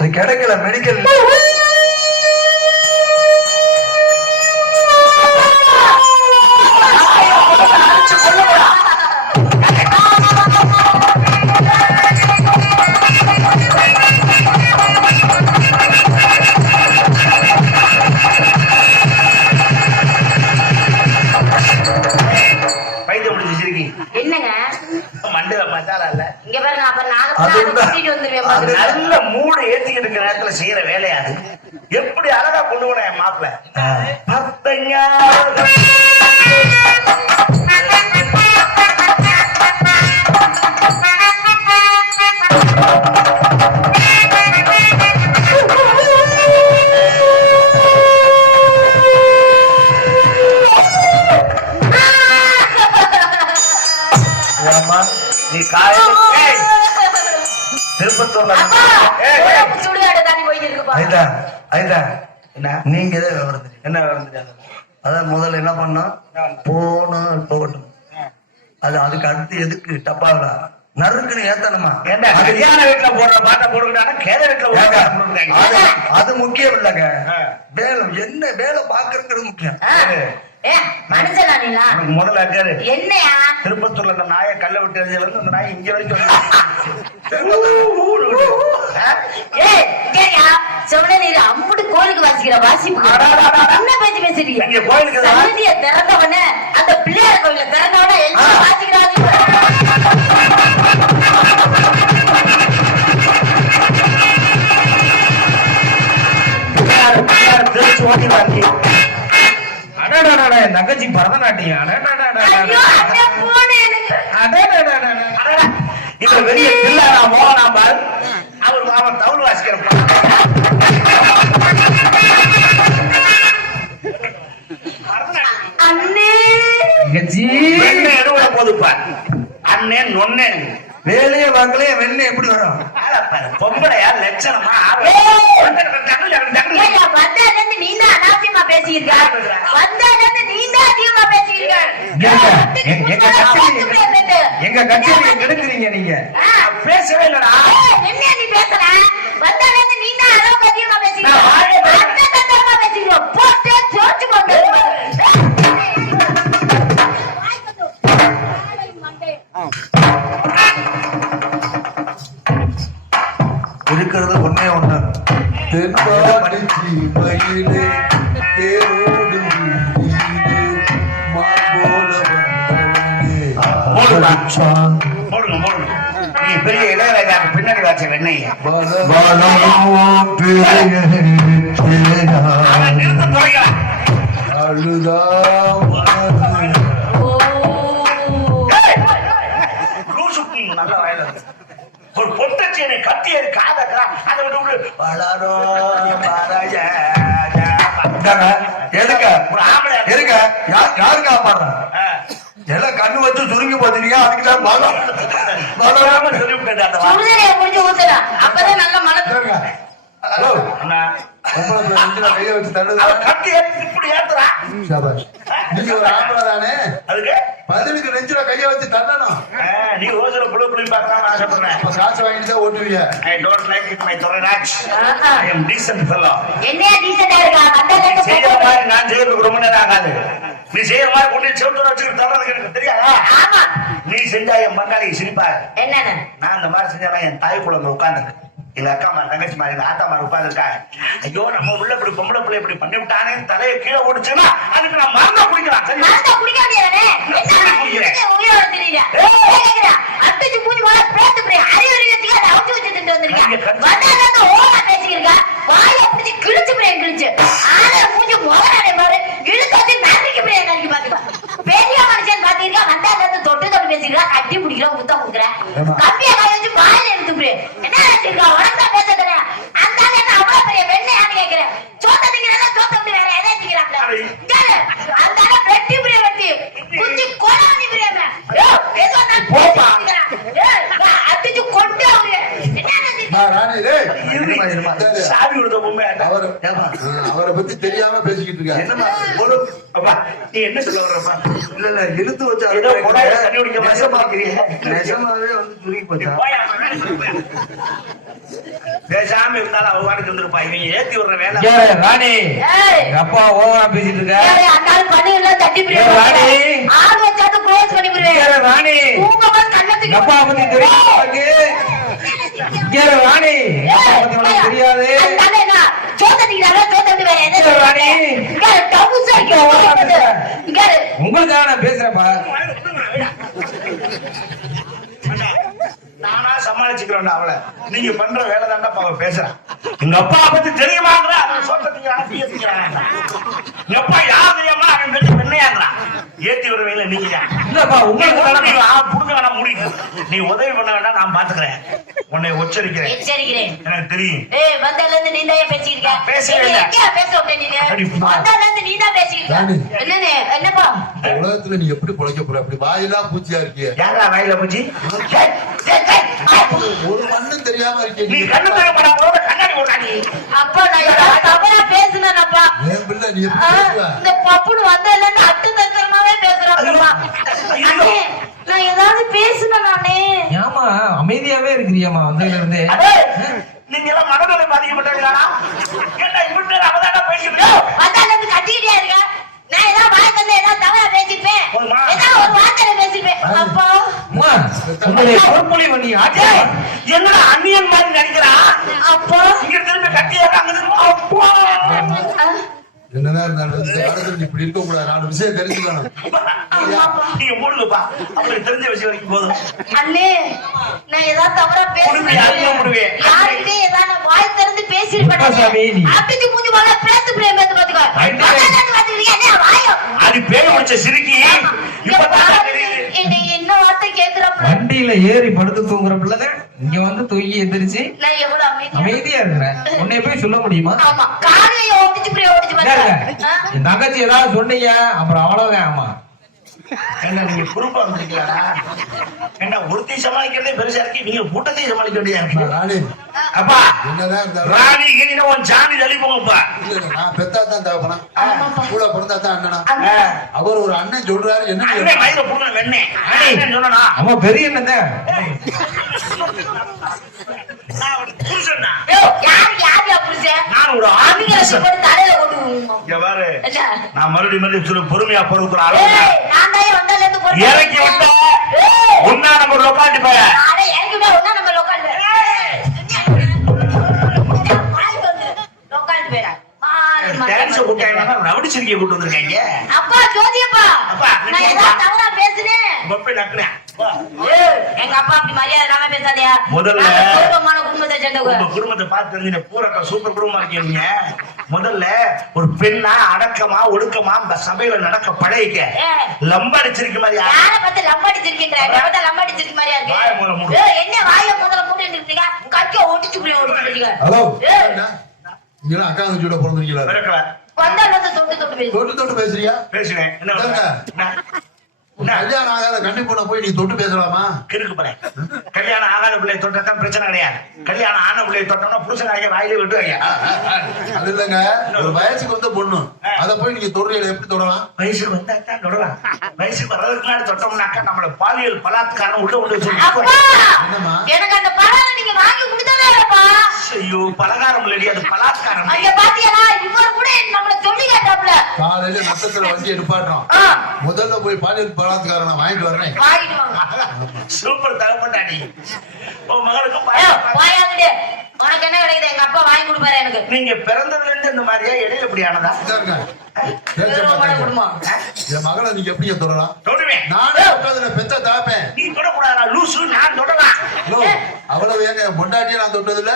அது கிடைக்கல மெடிக்கல் டப்பாவில நறுக்குன்னு ஏத்தணுமா? கல்யாண வீட்டுல போடுற பாட்டை போடுறாங்க கேத வீட்டுல. அது முக்கியம் இல்லைங்க. வேலை என்ன வேலை பாக்குறதுங்கிறது முக்கியம். முதல்ல என்னையா திருப்பத்தூர்ல இந்த நாயை கல்ல விட்டு இருந்து இந்த நாய் இங்க வரைக்கும் செவனே நீர் அம்புட்டு கோயிலுக்கு வாசிக்கிற வாசிப்பு என்ன பேச்சு பேசுறீங்க இங்க கோயிலுக்கு. சன்னதியை திறந்தவன அந்த பிள்ளையார் கோயில திறந்தவன எல்லாம். வாசிக்கிறாங்க திருச்சி ஓடி வாங்கி. அடடடடா, என் தங்கச்சி பரதநாட்டியம் இப்ப வெளிய பிள்ளாரா மோகனா அவர் அவன் தவுள் வாசிக்கிற போதுப்பா அண்ணே நொண்ணே வேலையே வாங்கலையே வெண்ணே எப்படி வரும் பொம்பளையா லட்சணமா ஆளு. ஏய்யா, வந்ததுல இருந்து நீதான் அனாவசியமா பேசியிருக்க. வந்ததுல இருந்து நீதான் அதிகமா பேசியிருக்க. எங்க- கட்சியில கெடுக்குறீங்க நீங்க பேசவே இல்லடா என்ன நீ பேசுற? வந்ததுல இருந்து நீதான் அளவுக்கு அதிகமா பேசியிருக்க. போட்டு சோச்சு கொண்டு போடுங்க பெரிய இளையராஜா பின்னாடி வாச்ச வெண்ணெய் அழுதா எதுக்க எதுக்க யார் காப்பாடுறா. எல்லாம் கண்ணு வச்சு சுருங்கி போச்சுட்டீங்க அதுக்கு தான். சுடுதண்ணியை குடிச்சு ஊத்துறான். அப்பதான் நல்ல மழை. ஹலோ. அண்ணா, பொம்பளை வச்சு தள்ளுதா? இப்படி ஏத்துறா. சாபாஷ் நீங்க ஒரு ஆம்பளை தானே? அதுக்கு? பதிலுக்கு நெஞ்சில கையை வச்சு தள்ளணும். நீ ரோஜில புழு புளி பார்க்கலாம்னு ஆசைப்படுறேன் அப்ப காசு வாங்கிட்டு தான் ஓட்டுவீங்க I don't like it my Durairaj Aha. I am decent fellow என்னையா டீசெண்டா இருக்கா? வந்ததுல இருந்து செய்யற பேசுறது. மாதிரி நான் செய்யறதுக்கு ரொம்ப நேரம் ஆகாது. நீ செய்யற மாதிரி கொண்டு செவத்துல வச்சுக்கிட்டு தர்றதுக்கு எனக்கு தெரியாதா? ஆமா. நீ செஞ்சா என் பங்காளி சிரிப்பாரு. என்னன்னு? நான் அந்த மாதிரி செஞ்சா என் தாய் குழந்தை உட்காந்துருக்கு இல்ல அக்கா மாதிரி தங்கச்சி மாதிரி எங்க ஆத்தா மாதிரி உட்காந்துருக்காங்க ஐயோ நம்ம உள்ள இப்படி பொம்பளை பிள்ளை இப்படி பண்ணி விட்டானே தலையை கீழே ஓடிச்சுன்னா அதுக்கு நான் மறந்தா குடிக்கலாம் சரியா மரத்தை குடிக்க வேண்டியதானே? என்ன குடிக்கிறேன். என்ன உயிரோட கேக்குற? அடிச்சு மூஞ்சி மேல பேத்து போய் அறிவு இருக்கிறதுக்கு அதை அவுத்து வச்சு தின்னுட்டு வந்திருக்க. நீங்க கட்சி- வந்ததுல இருந்து ஓவரா பேசிக்கிருக்க. வாயை பிடிச்சு கிழிச்சு போய் கிழிச்சு. முகரானே பாரு. இழுத்து நறுக்கி போய் நறுக்கி பாத்துக்க. பெரிய மனுஷன் பாத்தீங்கன்னா வந்ததுல இருந்து தொட்டு தொட்டு பேசிக்கிறா, கட்டி பிடிக்கிறா, முத்தம் கொடுக்குறா. கம்பியை காய வச்சு வாயில எடுத்து. என்ன நினைச்சிருக்கா? உனக்கு தான் பேச தெரியும். அந்த என்ன அவ்வளவு பெரிய வெண்ணையான்னு கேக்குறேன். சோத்த திங்கிறானா, சோத்த விட்டு வேற எதை? கேளு. அந்த வெட்டி புரிய வெட்டி. குத்தி கொலை பண்ணி புரியாம. அடிச்சு கொண்டு அவர் அவரை பத்தி தெரியாம பேசிக்கிட்டு இருக்காரு அப்பா நீ என்ன சொல்ல வர்றப்பா? இல்ல இல்ல இழுத்து வச்சு ஏதோ தண்ணி குடிக்க. நெசமாவே வந்து போச்சா. பேசாம இருந்தாலும் அவ வாடகை இவங்க ஏத்தி விடுற வேலை. ராணி. அப்பா ஓவரா பேசிட்டு இருக்க. தட்டி ராணி. ஆள் வச்சாட்டு பண்ணி ராணி. அப்பா பத்தி தெரியும் ராணி. தெரியாது அந்த ஆளு என்ன? சோத்த திங்கிறாரா, சோத்த விட்டு வேற எதை ஏய், ராணி. இங்க இரு, டவுசா இங்க ஓடுறது. இங்க இரு. உங்களுக்காக அவளை. நீங்க பண்ற வேலை தாண்டா அவ பேசுறான் எங்க அப்பா பத்தி தெரியுமாங்கிற? அவன் சொந்தத்துக்கு அனுப்பி எங்க அப்பா யார் தெரியாம? அவன் பெரிய பெண்ணையாங்கிறான் ஏத்தி வருவீங்களா நீங்க இல்லப்பா நீ உங்களுக்கு உதவி தானே- ஆ, புடுங்க வேணாம் முடியுங்க நீ உதவி பண்ண வேண்டாம் நான் பாத்துக்கிறேன். உன்னை உச்சரிக்கிறேன் எச்சரிக்கிறேன். எனக்கு தெரியும். ஏய் வந்ததுல இருந்து நீ தான் பேசிட்டு இருக்க? பேசவே இல்ல. பேச விட்ட நீ. வந்ததுல இருந்து நீ தான் பேசிட்டு ராணி. இருக்க என்னன்னு என்னப்பா உலகத்துல நீ எப்படி பொழைக்க போற? அப்படி வாயெல்லாம் பூச்சியா இருக்கிய. யாரா வாயில பூச்சி ஏய், ஏய், ஏய், ஏய். ஒரு இருக்கே நீ நீ கண்ணு தர மாட்டா போத கண்ணாடி போட்டா நீ அப்பா நான் தவறா பேசுனேனப்பா. பிள்ளை நீ இந்த பப்புனு இருந்து அட்டு தந்திரமாவே. அண்ணே, நான் ஏதாவது பேசுனேன் நானே ஏமா அமைதியாவே இருக்கிறியாமா வந்ததுல இருந்தே அடே, நீங்க எல்லாம் மனநல பாதிக்கப்பட்டவங்களா ஏண்டா இப்படி அவதான பேசிட்டு இருந்து கத்திக்கிட்டே இருக்க. நான் ஏதாவது வாய் தந்து ஏதாவது தவறா பேசிப்பேன்? ஏதாவது ஒரு வார்த்தையில பேசிப்பேன். அப்பா. என்னடா அந்நியன் மாதிரி நடிக்கிறான் அப்பா. இங்க திரும்பி கட்டியாரு அங்க திரும்ப அப்பா. என்னதான் இருந்தாலும் இந்த காலத்துல இப்படி இருக்க கூடாது. நாலு விஷயம் தெரிஞ்சுக்கணும். நீங்க போடுங்கப்பா அப்படி தெரிஞ்ச விஷயம் வரைக்கும் போதும். அண்ணே நான் ஏதாவது தவறா. பேசுறேன் யாருக்கிட்டே ஏதாவது நான் வாய் திறந்து பேசிருப்பேன். அப்படி மூஞ்சி போல பேசு பிரேம் பேசு பாத்துக்கோ அது பேர் முடிச்ச சிரிக்கி என்னை என்ன வார்த்தை கேக்குறப்ப வண்டியில ஏறி படுத்து தூங்குற பிள்ளைதான் இங்க வந்து தூங்கி எந்திரிச்சு நான் எவ்வளவு அமைதியா இருக்கிறேன் உன்னை போய் சொல்ல முடியுமா? ஆமா. பாத்துக்க என் தங்கச்சி ஏதாவது சொன்னீங்க அப்புறம் அவ்வளவுதான் ஆமா. என்ன நீங்க குரூப்பா வந்திருக்கீங்களா? என்ன ஒருத்தி சமாளிக்கிறதே பெருசா இருக்கு நீங்க கூட்டத்தையும் சமாளிக்க வேண்டியதா இருக்கு? ராணி அப்பா ராணி கிணின உன் சாணி தள்ளி போங்கப்பா. நான் பெத்தா தான் தேவைப்பனா கூட பிறந்தா தான் அண்ணனா. அவர் ஒரு அண்ணன் சொல்றாரு என்ன அண்ணன் மயில புடுங்க வெண்ணே அண்ணன் சொன்னா அம்மா பெரிய என்னதான் நான் ஒரு புருஷன்டா. யாரு யாரு யா புருஷன்? நான் ஒரு ஆண் புருஷன். தலையில கொண்டு பாரு. என்ன? நான் மறுபடியும் மறுபடியும் சொல்லு பொறுமையா பொறுக்கிற அளவு ஏய், நான் தான் வந்ததுல இருந்து பொறுத்து இறக்கி விட்ட ஏய், ஒன்னா நம்ம உட்காந்து போய அட, இறங்கிட்டா ஒண்ணா நம்ம local டான்ஸ் கூட்டாங்க ரவுடிச்சிருக்கிய கூட்டு வந்திருக்காங்க. அப்பா ஜோதியப்பா அப்பா, நான் ஏதாவது தவறா பேசுனேன். எங்க அப்பா அப்படி மரியாதை இல்லாம பேசாதயா? முதல்ல- கௌரவமான குடும்பத்தை சேர்ந்தவங்க. உங்க குடும்பத்தை பார்த்து தெரிஞ்சு சூப்பர் குடும்பமா இருக்கீங்க. முதல்ல ஒரு பெண்ணா அடக்கமா ஒடுக்கமா இந்த சபையில நடக்க பழகிக்க. ஏய். லம்படிச்சிருக்க மாதிரி யாரு? யார பத்தி லம்படிச்சிருக்கின்ற எவட்ட லம்படிச்சிருக்க மாதிரியா வாயை. இருக்கு என்ன வாயில முதல்ல மூட்டு இருக்கீங்க கக்க போய் ஓடிச்சு ஹலோ. ஏய். இங்கெல்லாம் அக்கா தங்கச்சியோட பிறந்திருக்கீங்களா? பிறக்கல. வந்தா வந்து தொட்டு தொட்டு பேசு தொட்டு தொட்டு பேசுறியா? பேசுனேன். கல்யாணம் ஆகாத கண்ணி பொண்ணை போய் நீ தொட்டு பேசலாமா? கிறுக்கு போறேன் கல்யாணம் ஆகாத பிள்ளைய தொட்டா பிரச்சனை கிடையாது. கல்யாணம் ஆன பிள்ளைய தொட்டோம்னா புருஷன் ஆகிய வாயிலே விட்டுவாங்க அது இல்லைங்க. ஒரு வயசுக்கு வந்த பொண்ணு. அத போய் நீங்க தொடுறீங்க எப்படி தொடலாம்? வயசுக்கு வந்தா தான் தொடலாம்? வயசுக்கு வர்றதுக்கு முன்னாடி தொட்டோம்னாக்கா நம்மள பாலியல் பலாத்காரம் உள்ள நிறுத்துவாங்க. என்னம்மா? எனக்கு அந்த பழம் நீங்க வாங்கி கொடுத்ததே இல்லப்பா. ஐயோ பலகாரம் இல்லடி அது பலாத்காரம். அங்க பாத்தியலா இவர் கூட நம்மள சொல்லி கேட்டாப்ல காலையில மொத்தத்துல வண்டியை நிப்பாட்டுறோம் ஆ, முதல்ல போய் பாலியல் பலாத்காரனை வாங்கிட்டு வாங்க. சூப்பர் தகப்பட்டா நீ உன் உனக்கு என்ன கிடைக்குது? எங்க அப்பா வாங்கி கொடுப்பாரு எனக்கு. நீங்க பிறந்ததுல இருந்து இந்த மாதிரியா இடையில இப்படி ஆனதா? என் மகளை நீங்க எப்படி தொடலாம் தொடுவேன் நானே உட்காந்துல பெத்த தாப்பேன் நீ தொடக்கூடாதா லூசு நான் தொடலாம். அவ்வளவு ஏங்க பொண்டாட்டியே நான் தொட்டதுல.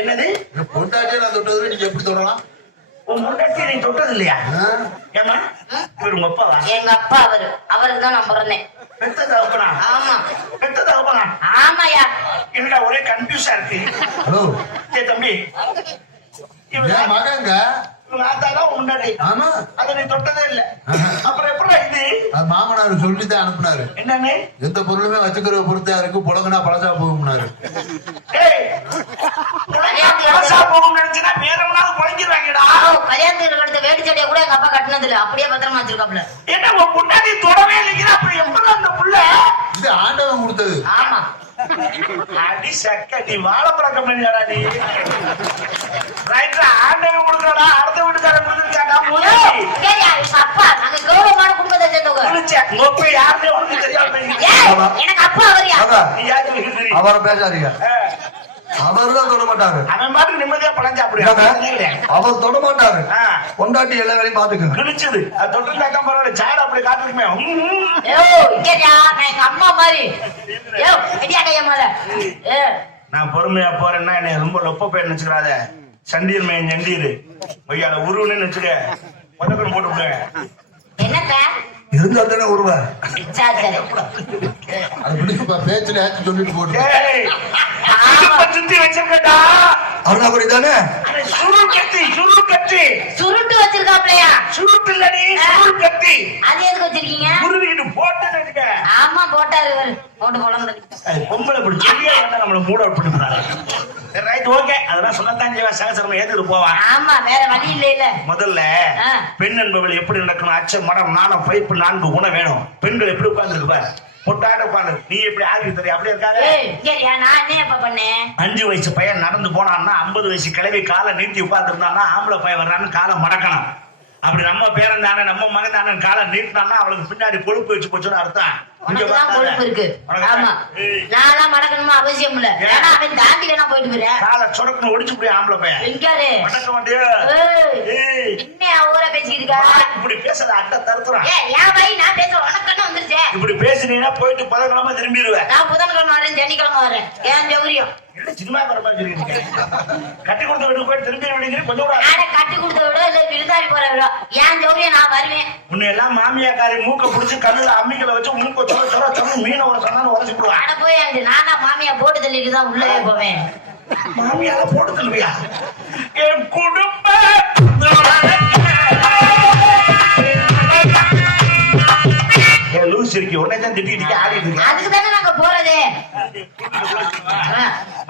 என்னது? என் பொண்டாட்டியே நான் தொட்டதுல நீங்க எப்படி தொடலாம் உன் முன்னாடி நீ தொட்டது இல்லையா? ஏமா இவர் உங்க அப்பாவா எங்க அப்பா அவரு. அவருக்கு தான் நான் பிறந்தேன். பெத்த தகப்பனா ஆமா. பெத்த தகப்பனா ஆமாயா என்னடா ஒரே கன்ஃபியூஸா இருக்கு? ஹலோ. தம்பி. என் மகங்க இவன் ஆத்தாதான் முன்னாடி ஆமா. அதை நீ தொட்டதே இல்ல. அப்புறம் எப்படா இது? அது மாமனார் சொல்லித்தான் அனுப்புனாரு. என்னன்னு? எந்த பொருளுமே வச்சுக்கிற பொறுத்தா இருக்கு புலங்கனா பழசா போகும்னாரு. பழசா போகணும்னு நினைச்சுன்னா வேற எவனாவது புழங்கிடுவாங்கடா கல்யாணத்துக்கு எடுத்த வேடி சட்டையை கூட எங்க அப்பா கட்டினது இல்ல அப்படியே பத்திரமா வச்சிருக்காப்ல என்ன முன்னாடி தொடவே இல்லைங்கிற அப்புறம் எப்படி அந்த புள்ள? இது ஆண்டவன் கொடுத்தது. ஆமா. அடி சக்க நீ வாழைப்பழக்கம் பண்ணியாடா நீ. ரைட்ரா ஆண்டவன் கொடுக்கறடா அடுத்த வீட்டுக்காரன் கொடுத்துருக்காடா முதலாளி அப்பா நாங்க கௌரவமான குடும்பத்தை சேர்ந்தவங்க. உங்க யாருன்னு உனக்கு தெரியாம ஏய், எனக்கு அப்பா அவரியா ஆமா. நீ யாருக்கு தெரியும் அவரை பேசாதீங்க. அவர் தான் தொட மாட்டாரு அவன் பாட்டுக்கு நிம்மதியா இதாங்க, சாப்பிடுவான் அவர் தொட மாட்டாரு ஆ. பொண்டாட்டி எல்லா வேலையும் பாத்துக்கங்க கிழிச்சது. அது தொட்டிருந்தாக்கா பரவாயில்ல. சாடு அப்படி நான் எங்க அம்மா மாதிரி. நான் பொறுமையா போறேன்னா என்னை ரொம்ப லொப்ப பேர் நினைச்சுக்கிறாத. சண்டீர் மேன் ஜண்டீர் ஐயா உருவன்னு நினைச்சுக்க போட்டு விடுவேன் என்னத்த இருந்தா தானே சரி அது பேச்சுல சொல்லிட்டு போட்டு சுத்தி வச்சிருக்கடா அருணாபுரி தானே? சுருள் கத்தி சுருள் கத்தி. சுருட்டு வச்சிருக்காப்லையா? சுருட்டு இல்லடி சுருள் கத்தி. அது எதுக்கு வச்சிருக்கீங்க? குருவிட்டு போட்டேன்னு வச்சுக்க. ஆமா போட்டாரு இவரு. போட்டு பொம்பளை இப்படி வந்தா நம்மள மூட அவுட் ரைட் ஓகே அதெல்லாம் சொல்லத்தான் செய்வா. சகசரமா ஏத்துட்டு போவான் ஆமா வேற வழி இல்ல இல்ல முதல்ல. பெண் என்பவள் எப்படி நடக்கணும்? அச்சம் மடம் நாணம் பைப்பு நான்கு குணம் வேணும். பெண்கள் எப்படி உட்கார்ந்துருக்கு பாரு? பொட்டாட உட்கார்ந்து நீ எப்படி ஆகி தெரியும் அப்படியே இருக்காங்க ஏய் சரியா நான் பண்ணேன் அஞ்சு வயசு பையன் நடந்து போனான்னா ஐம்பது வயசு கிழவி காலை நீட்டி உட்கார்ந்து இருந்தான்னா ஆம்பளை பையன் வர்றான்னு காலை மடக்கணும். அப்படி நம்ம பேரன் தானே நம்ம மகன் தானே காலை நீட்டினான்னா அவளுக்கு பின்னாடி கொழுப்பு வச்சு போச்சுன்னு அர்த்தம். இங்க உனக்கு தான் பார்க்காத. கொழுப்பு இருக்கு. ஆமா. மடக்கணுமா? அவசியம் இல்ல. ஏன்? ஏன்னா அவன் தாண்டி வேணா போயிட்டு போறேன் காலை ஒடிச்சு போய் ஆம்பளை பையன். எங்காரு மடக்க மாட்டியா இப்படி பேசாத அட்டை தருத்துறான் நான் உனக்கு என்ன வந்துருச்சே. இப்படி பேசுனீங்கன்னா போயிட்டு பதக்கிழமை திரும்பிடுவேன். நான் புதன்கிழமை வரேன் சனிக்கிழமை வரேன். ஏன் என்ன சினிமா வர மாதிரி கட்டி கொடுத்த போய் திரும்பி வேண்டிய கொஞ்சம் கட்டி கொடுத்த விட இல்ல விருந்தாளி போற விட. ஏன் சௌரியம் நான் வருவேன்? உன்னை எல்லாம் மாமியாக்காரி மூக்க புடிச்சு கண்ணுல அம்மிகளை வச்சு மூக்க மீனை ஒரு சொன்னாலும் ஆட போய் அந்த நானா மாமியா போட்டு தள்ளிட்டு தான் உள்ளவே போவேன். மாமியால போட்டு தருவியா என் குடும்ப இருக்கி உடனே தான் திட்டிட்டு ஆடிட்டு இருக்கேன் அதுக்கு தானே நாங்க போறதே.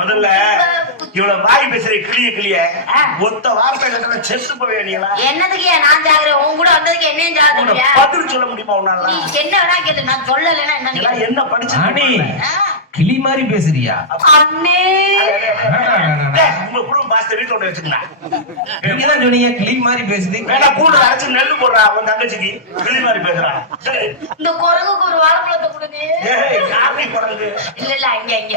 முதல்ல இவ்வளவு வாய் பேசுற கிளிய கிளிய. ஒத்த வார்த்தை கேட்டா செத்து போவே நீங்களா? என்னதுக்கு நான் ஜாகுறேன் உன் கூட வந்ததுக்கு என்னையும் ஜாகுறியா பதில் சொல்ல முடியுமா உன்னால? என்ன வேணா கேளு. நான் சொல்லலைன்னா என்ன. என்ன படிச்சு. கிளி மாதிரி பேசுறியா? அண்ணே! டேய், உங்க குடும்ப பாஸ்த வீட்டுல ஒண்ணு வச்சுக்கலாம் நீங்க தான் சொன்னீங்க கிளி மாதிரி பேசுது. வேணா அரைச்சு நெல்லு போடுறா அவன் தங்கச்சிக்கு. கிளி மாதிரி பேசுறான் சரி. இந்த குரங்குக்கு ஒரு வாழைப்பழத்தை கொடுங்க. ஏய், யாரை குரங்கு? இல்ல இல்ல அங்க அங்க.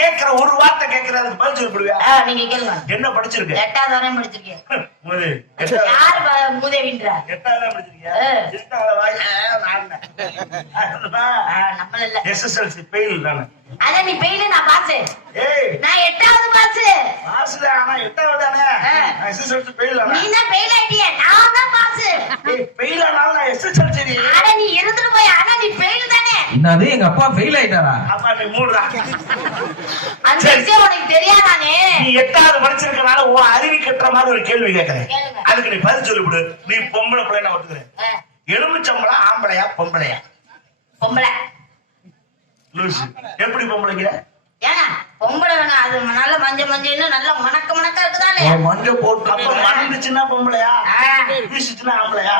கேக்குற ஒரு வார்த்தை கேக்குற அதுக்கு பதில் சொல்லிவிடுவியா ஆ, நீங்க கேளுங்க. என்ன படிச்சிருக்க? எட்டாவது வரையும் படிச்சிருக்கேன். எஸ்எஸ்எல்சி பெயில் தானே. அதான் நீ பெயில நான் ஏய். நான் எட்டாவது பாசு பாஸ்ல ஆனா எட்டாவது தானே. எஸ்எஸ்எல்சி பெயில் நீ தானே பெயில் ஆயிட்டிய. நான் தான் ஏய் பெயில் ஆனாலும் நான் எஸ்எஸ்எல்சி நீ இருந்துட்டு போய். ஆனா நீ பெயில் தானே. என்னது எங்க அப்பா ஃபெயில் ஆயிட்டாரா? அப்பா நீ மூடுறா அந்த. விஷயம் உனக்கு தெரியாதானே? நீ எட்டாவது படிச்சிருக்கனால உன் அறிவு கட்டுற மாதிரி ஒரு கேள்வி கேட்கறேன். அதுக்கு நீ பதில் சொல்லிவிடு நீ பொம்பளை பிள்ளை நான் ஒத்துக்கிறேன். எலுமிச்சம்பளம் ஆம்பளையா பொம்பளையா? பொம்பளை. லூசு. எப்படி பொம்பளைங்கிற ஏன்னா பொம்பளை வேணும் அது நல்ல மஞ்சள் மஞ்சள்னு நல்ல மணக்க மணக்க இருக்குதானே? மஞ்சள் போட்டு அப்ப மறந்துச்சுன்னா பொம்பளையா. வீசுச்சுன்னா ஆம்பளையா?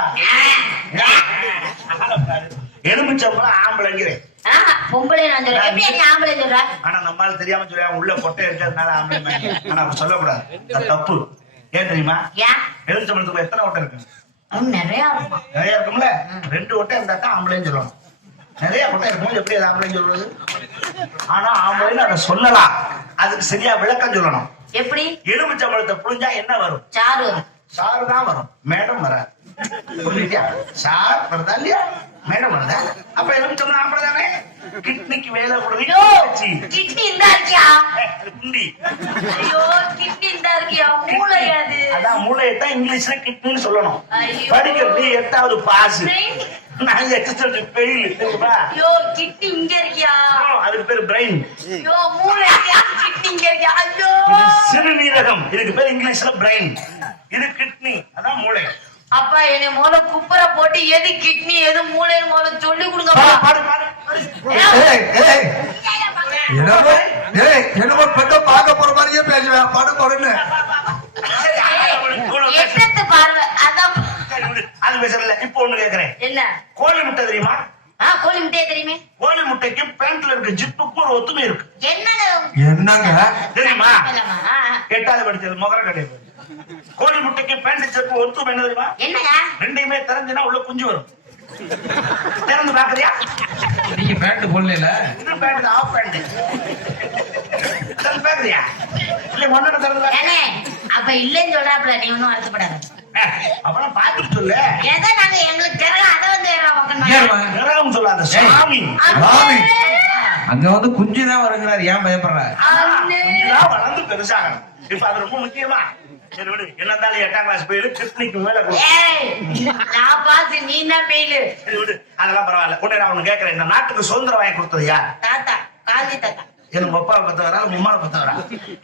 எலுமிச்சம்பளம் ஆம்பளைங்கிறேன். பொம்பளை நான் சொல்றேன். எப்படி நீ ஆம்பளை சொல்ற? ஆனா நம்மால தெரியாம சொல்லுவாங்க உள்ள கொட்டை இருக்கிறதுனால ஆம்பளை. ஆனா அப்படி சொல்லக்கூடாது. அது தப்பு. ஏன் தெரியுமா? ஏன்? எலுமிச்சம்பளத்துக்குள்ள எத்தனை ஒட்டை இருக்கு? நிறைய இருக்கும்? நிறைய இருக்கும்ல? ரெண்டு ஒட்டை இருந்தா தான் ஆம்பளைன்னு சொல்லணும் நிறைய ஒட்டை இருக்கும் எப்படி அது ஆம்பளைன்னு சொல்றது? ஆனா ஆம்பளைன்னு அதை சொல்லலாம். அதுக்கு சரியா விளக்கம் சொல்லணும். எப்படி? எலுமிச்சம்பழத்தை புழிஞ்சா என்ன வரும்? சாரு வரும். சார் தான் வரும். மேடம் வராது. புரியுதா சார் வருதா இல்லையா? மேடம் வருதா அப்ப எலுமிச்சம்பழம் ஆம்பளை தானே கிட்னிக்கு வேலை ஐயோ கொடுங்க கிட்னி இந்தா இருக்கியா? குண்டி. ஐயோ கிட்னி இந்தா இருக்கியா? மூளை அது. அதான் மூளையத்தான் இங்கிலீஷ்ல கிட்னின்னு சொல்லணும். படிக்கிறது எட்டாவது பாஸ். நான் எக்ஸல் பெயில் தெரியுமா? ஐயோ கிட்னி இங்க இருக்கியா? அதுக்கு பேர் பிரெயின் ஐயோ மூளை கிட்னி இங்க இருக்கியா? ஐயோ. சிறுநீரகம். இதுக்கு பேர் இங்கிலீஷ்ல பிரெயின் இது கிட்னி அதான் மூளை. அப்பா என்னை முதல்ல குப்பரை போட்டு எது கிட்னி எது மூளைன்னு முதல்ல சொல்லி ஏய் என்னமோ பெத்த பார்க்க போற மாதிரியே பேசுவேன் படு படுன்னு. பார்வை? அதான். அது இப்ப ஒண்ணு கேக்குறேன். என்ன? கோழி முட்டை தெரியுமா? கோழி முட்டையே தெரியுமே? கோழி முட்டைக்கு பேண்ட்ல இருக்க ஒரு ஒத்துமை இருக்கு. என்னங்க? தெரியுமா. எட்டாவது படிச்சது முகர கிடையாது கோழி முட்டைக்கு பேண்ட் ஜிப்பு ஒத்துமை என்ன தெரியுமா? என்னங்க? ரெண்டையுமே திறந்துனா உள்ள குஞ்சு வரும். திறந்து பாக்குறியா நீங்க பேண்ட் போடல இது பேண்ட் ஆஃப் பேண்ட் திறந்து பேக்குறியா இல்ல மண்ணோட திறந்து அப்ப இல்லைன்னு சொல்றாப்ல நீ ஒண்ணும் வருத்தப்படாத. அப்புறம் பாத்துட்டு சொல்லு. ஏதோ நாங்க எங்களுக்கு தெரியல அதை வந்து சொல்லாத சாமி. அங்க வந்து குஞ்சு தான் வருங்கிறாரு ஏன் பயப்படுற கொஞ்சம் வளர்ந்து பெருசாகணும். இப்ப அது ரொம்ப முக்கியமா? சரி விடு என்ன இருந்தாலும் எட்டாம் கிளாஸ் கிருஷ்ணிக்கு மேல கொடு. ஏய் நான் நீ தான் சரி விடு அதெல்லாம் பரவாயில்ல. உடனே நான் ஒண்ணு கேட்கறேன் இந்த நாட்டுக்கு சுதந்திரம் வாங்கி கொடுத்தது யார்? தாத்தா காந்தி தாத்தா. எனக்கு அப்பாவை பத்தவரா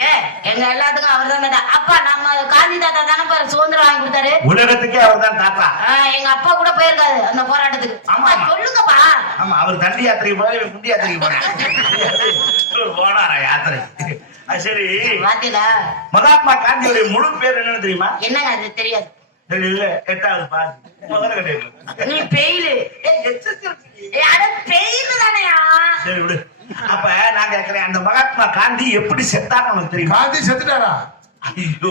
ஏ எங்க எல்லாத்துக்கும் அவர் தான் அப்பா நம்ம காந்தி தாத்தா தானே பாரு சுதந்திரம் வாங்கி கொடுத்தாரு? உலகத்துக்கே அவர் தான் தாத்தா. ஆ, எங்க அப்பா கூட போயிருக்காரு அந்த போராட்டத்துக்கு. ஆமா, அப்பா. சொல்லுங்கப்பா. ஆமா அவர் தண்டி யாத்திரைக்கு போல இவன் குண்டி யாத்திரைக்கு இவர் போனாரா யாத்திரை. சரி. மகாத்மா காந்தியுடைய முழு பேர் என்னன்னு தெரியுமா? என்னங்க அது? தெரியாது. இல்ல எட்டாவது பாஸ் முதல்ல கிடையாது நீ பெயிலு பெயிலு தானையா? சரி விடு. அப்ப நான் கேக்குறேன் அந்த மகாத்மா காந்தி எப்படி செத்தான்னு உனக்கு தெரியுமா? காந்தி செத்துட்டாரா? ஐயோ.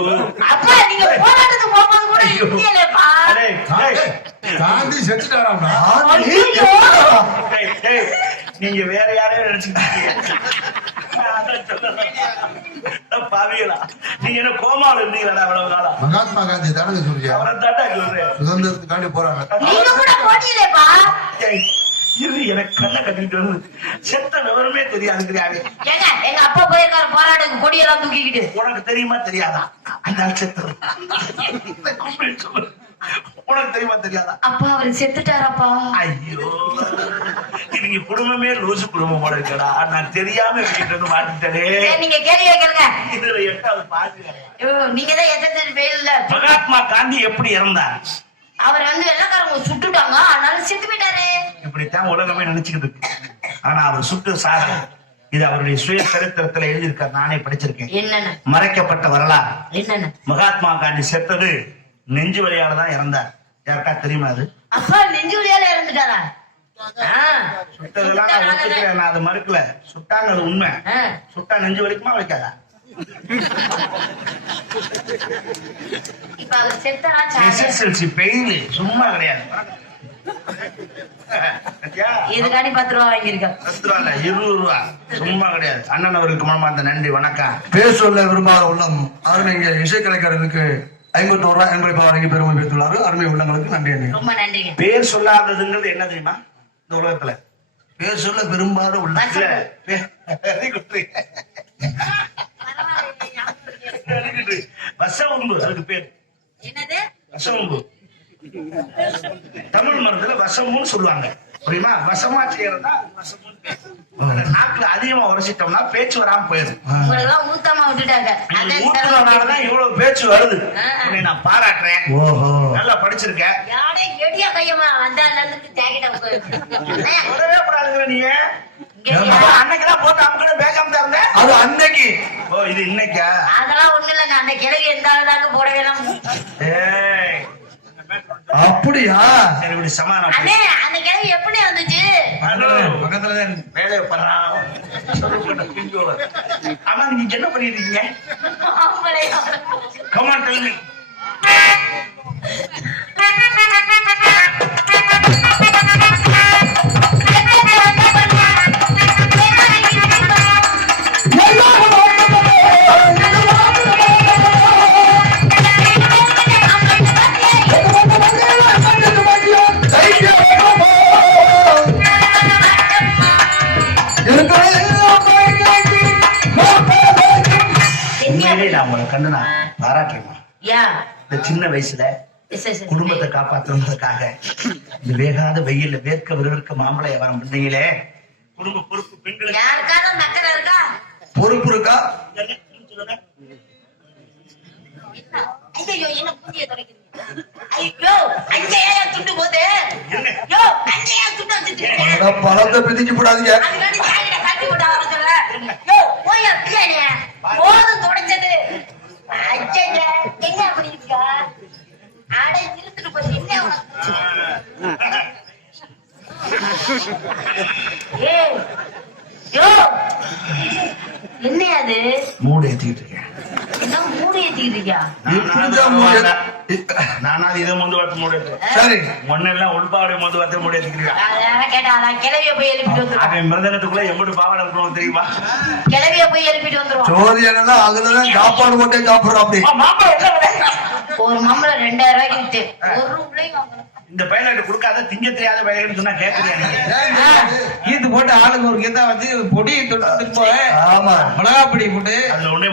அப்பா நீங்க போராட்டத்துக்கு போகும்போது கூட டேய், காந்தி டேய், நீங்க வேற யாரையும் நினைச்சுக்கிட்டு அதான் சொல்லல. பாவிகளா. நீங்க என்ன கோமாவில் இருந்தீங்களா அவ்வளவு நாளா? மகாத்மா காந்தி தானங்க சொல்றியா? அவரை தாண்டா சொல்றேன். சுதந்திரத்துக்காண்டி போறாங்க. இரு எனக்கு கண்ணை கட்டிட்டு வருது செத்த விவரமே தெரியாதுங்கிறாரு ஏங்க எங்க அப்பா போயிருக்காரு போராட்டத்துக்கு கொடியெல்லாம் தூக்கிக்கிட்டு. உனக்கு தெரியுமா தெரியாதா? அந்த சொல்லு. உனக்கு தெரியுமா தெரியாதா? அப்பா அவர் செத்துட்டாரப்பா. ஐயோ. இவங்க குடும்பமே லூசு குடும்பம் போல இருக்கடா. நான் தெரியாம வீட்டுல இருந்து மாட்டிட்டே நீங்க கேள்வி கேட்கலுங்க இதுல எட்டாவது நீங்க தான் எத்தனை இல்ல. மகாத்மா காந்தி எப்படி இறந்தார்? அவர் வந்து வெள்ளக்காரங்க சுட்டுட்டாங்க. அதனால செத்து போயிட்டாரு. இப்படித்தான் உலகமே நினைச்சுக்கிட்டு இருக்கு. ஆனா அவர் சுட்டு சாக. இது அவருடைய சுய சரித்திரத்துல எழுதியிருக்கார். நானே படிச்சிருக்கேன். என்னன்னு? மறைக்கப்பட்ட வரலாறு. என்னன்னு? மகாத்மா காந்தி செத்தது நெஞ்சு வலியால தான் இறந்தார். யாருக்கா தெரியுமா அது? அப்பா நெஞ்சு வலியால இறந்துட்டாரா. சுட்டதெல்லாம் நான் ஒத்துக்கிறேன் நான் அதை மறுக்கல. சுட்டாங்க அது உண்மை. சுட்டா நெஞ்சு வலிக்குமா வலிக்காதா? சும்மா கிடையாது? இதுக்காண்டி பத்து ரூபா வாங்கியிருக்கேன் பத்து ரூபா இல்ல, இருபது ரூபா. சும்மா கிடையாது. அண்ணன் அவருக்கு மனமார்ந்த நன்றி வணக்கம். பேர் சொல்ல விரும்பாத உள்ளம். அருமைங்க இசைக்கலைஞர்களுக்கு ஐம்பத்தோரு ரூபாய் என்பதை வழங்கி பெருமை பெற்றுள்ளார்கள் அருமை உள்ளங்களுக்கு நன்றி அண்ணே. பேர் சொல்லாததுங்கிறது என்ன தெரியுமா? இந்த உலகத்துல. பேர் சொல்ல விரும்பாத உள்ளம் இல்ல, பே- very good. Very good. வசவும்பு அதுக்கு பேர். என்னது? வசவும்பு. தமிழ் மருந்துல வசமுன்னு சொல்லுவாங்க. புரியுமா? வசமா செய்யறதா. அந்த நாக்குல அதிகமா உரைச்சிட்டோம்னா பேச்சு வராம போயிடும். ஊத்தாம விட்டுட்டாங்க. நீங்க ஊத்துனதுனாலதான் இவ்வளவு பேச்சு வருது. நான் பாராட்டுறேன். ஓஹோ. நல்லா படிச்சிருக்க யாரே எடியா கையமா அந்த வரவே கூடாதுங்கிற நீ. அன்னைக்கெல்லாம் போட்டு அமுக்கட பேசாம தான் இருந்த அது அன்னைக்கு. ஓ இது இன்னைக்கா? அதெல்லாம் ஒண்ணு இல்லைங்க. அந்த கிழவி எந்த ஆளுதாங்க போடவே அப்படியா? சரி இப்படி சமாதானம் அண்ணே அந்த கிழவி எப்படி வந்துச்சு? பக்கத்துல தான். வேலையை பண்ணலாம் ஆமா நீங்க என்ன பண்ணிட்டு இருக்கீங்க கமான் டெல் உண்மையிலே நான் உங்களை கண்டு நான் பாராட்டுறேன் யா. இந்த சின்ன வயசுல குடும்பத்தை காப்பாத்துறதுக்காக இந்த வேகாத வெயில்ல வேர்க்க விறுவிறுக்க மாம்பழ வியாபாரம் பண்ணீங்களே? குடும்ப பொறுப்பு பெண்களுக்கு. பொறுப்பு இருக்கா? ஐயோ என்ன புதிய துடைக்கிறீங்க பழத்தை பிதிச்சு போடாதீங்க. போதும் துடைச்சது. என்ன அப்படி இருக்கா? அட இருந்துட்டு போய் என்ன உனக்கு ஏய் யோ என்ன அது? மூடு ஏத்திக்கிட்டு இருக்கேன். என்ன மூடி ஏத்திக்கிட்டு இருக்கியா? சரி. உள்பாவடை முடியாது அவன் மிருதங்கத்துக்குள்ள எம்பட்டு பாவாடை இருக்கணும் தெரியுமா? கிளவிய போய் எழுப்பிட்டு வந்துருவோம். அதுலதான் சாப்பாடு போட்டே சாப்பிடுறோம் அப்படி? ஒரு மம்பளம் ரெண்டாயிரம் ரூபாய்க்கு வித்து. ஒரு ரூபாய்க்கு வாங்கலாம் இந்த பையன்கிட்ட கொடுக்காத திங்க தெரியாத பையன் சொன்னா கேட்கறியா நீ? ஈத்து போட்டு ஆளுங்க ஒரு கீதா வந்து பொடி தொட்டு போய் ஆமா மிளகா பொடி போட்டு. அதுல ஒண்ணே